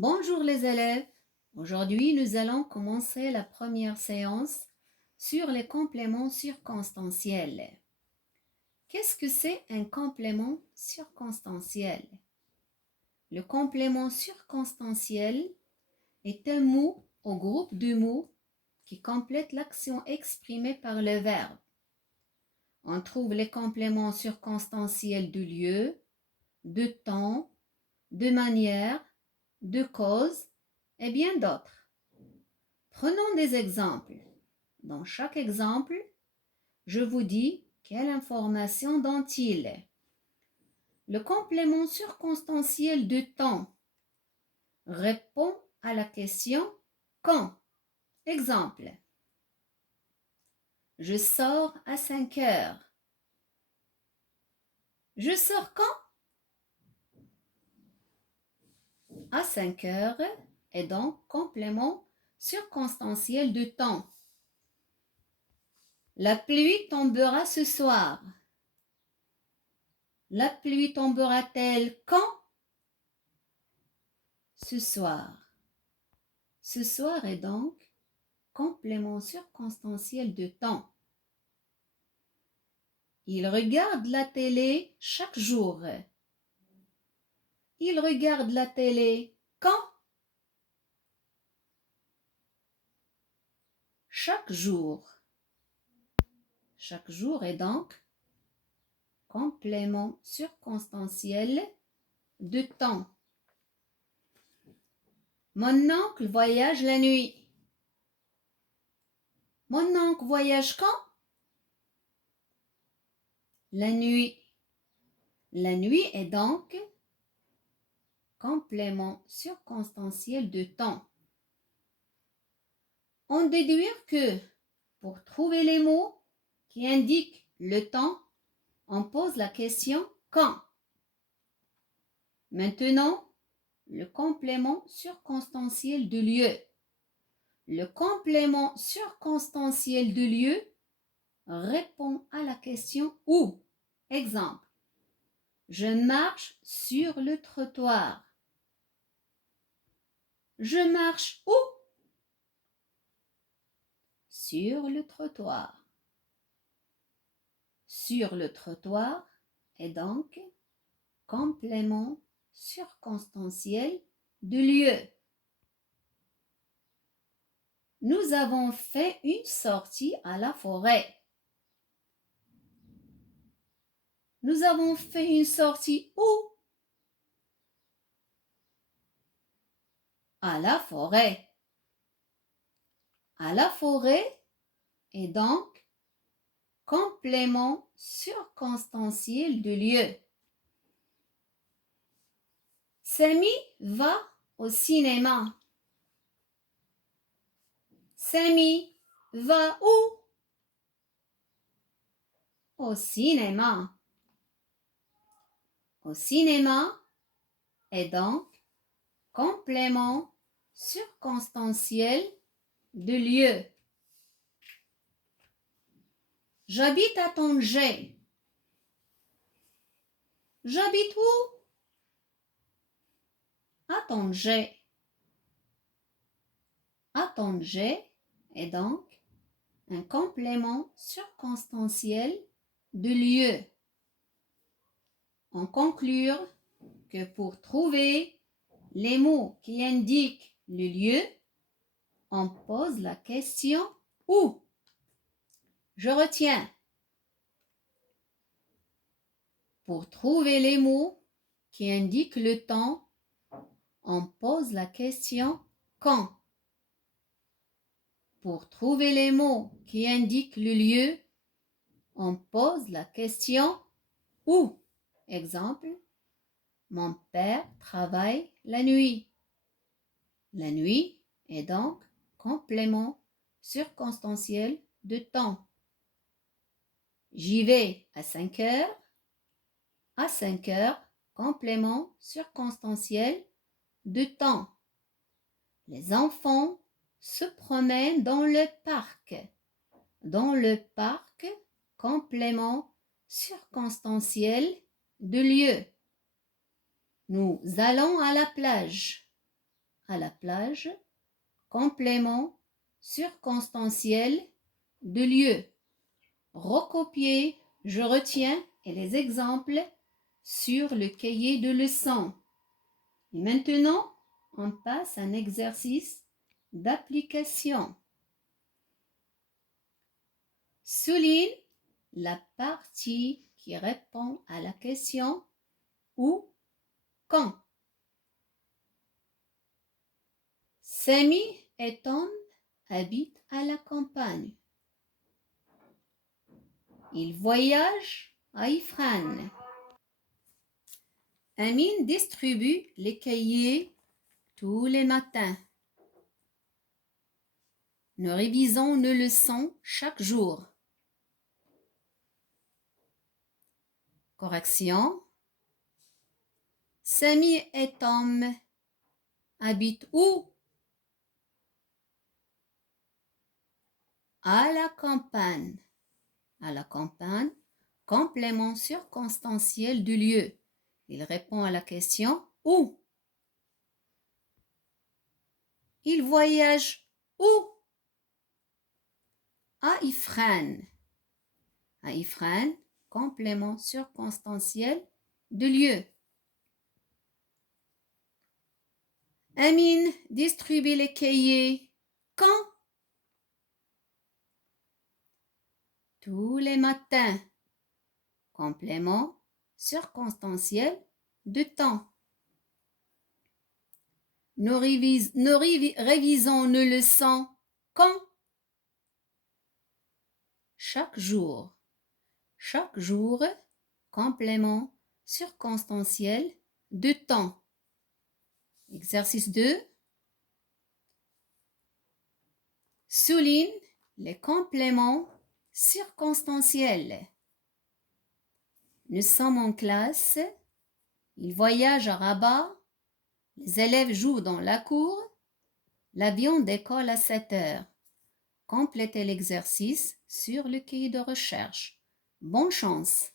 Bonjour les élèves. Aujourd'hui, nous allons commencer la première séance sur les compléments circonstanciels. Qu'est-ce que c'est un complément circonstanciel? Le complément circonstanciel est un mot ou groupe de mots qui complète l'action exprimée par le verbe. On trouve les compléments circonstanciels de lieu, de temps, de manière, de cause et bien d'autres. Prenons des exemples. Dans chaque exemple, je vous dis quelle information dont-il est. Le complément circonstanciel de temps répond à la question quand. Exemple. Je sors à 5 heures. Je sors quand? À 5 heures est donc complément circonstanciel de temps. La pluie tombera ce soir. La pluie tombera-t-elle quand? Ce soir. Ce soir est donc complément circonstanciel de temps. Il regarde la télé chaque jour. Il regarde la télé quand? Chaque jour. Chaque jour est donc complément circonstanciel de temps. Mon oncle voyage la nuit. Mon oncle voyage quand? La nuit. La nuit est donc complément circonstanciel de temps. On déduit que pour trouver les mots qui indiquent le temps, on pose la question quand. Maintenant, le complément circonstanciel de lieu. Le complément circonstanciel de lieu répond à la question où. Exemple. Je marche sur le trottoir. Je marche où? Sur le trottoir. Sur le trottoir est donc complément circonstanciel de lieu. Nous avons fait une sortie à la forêt. Nous avons fait une sortie où? À la forêt. À la forêt est donc complément circonstanciel de lieu. Samy va au cinéma. Samy va où? Au cinéma. Au cinéma est donc complément circonstanciel de lieu. J'habite à Tanger. J'habite où? À Tanger. À Tanger est donc un complément circonstanciel de lieu. On conclut que pour trouver les mots qui indiquent le lieu, on pose la question où. Je retiens. Pour trouver les mots qui indiquent le temps, on pose la question quand. Pour trouver les mots qui indiquent le lieu, on pose la question où. Exemple, mon père travaille la nuit. La nuit est donc complément circonstanciel de temps. J'y vais à 5 heures. À 5 heures, complément circonstanciel de temps. Les enfants se promènent dans le parc. Dans le parc, complément circonstanciel de lieu. Nous allons à la plage. à la plage. Complément circonstanciel de lieu. Recopier, je retiens et les exemples sur le cahier de leçons. Et maintenant, on passe à un exercice d'application. Souligne la partie qui répond à la question où, quand. Samy et Tom habitent à la campagne. Ils voyagent à Ifrane. Amine distribue les cahiers tous les matins. Nous révisons nos leçons chaque jour. Correction. Samy et Tom habitent où? À la campagne. À la campagne, complément circonstanciel du lieu. Il répond à la question où? Il voyage où? À Ifrane. À Ifrane, complément circonstanciel de lieu. Amine distribue les cahiers quand? Tous les matins. Complément circonstanciel de temps. Nous révisons nos leçons quand? Chaque jour. Chaque jour, complément circonstanciel de temps. Exercice 2. Souligne les compléments circonstanciels. Nous sommes en classe. Ils voyagent à Rabat. Les élèves jouent dans la cour. L'avion décolle à 7 heures. Complétez l'exercice sur le cahier de recherche. Bonne chance!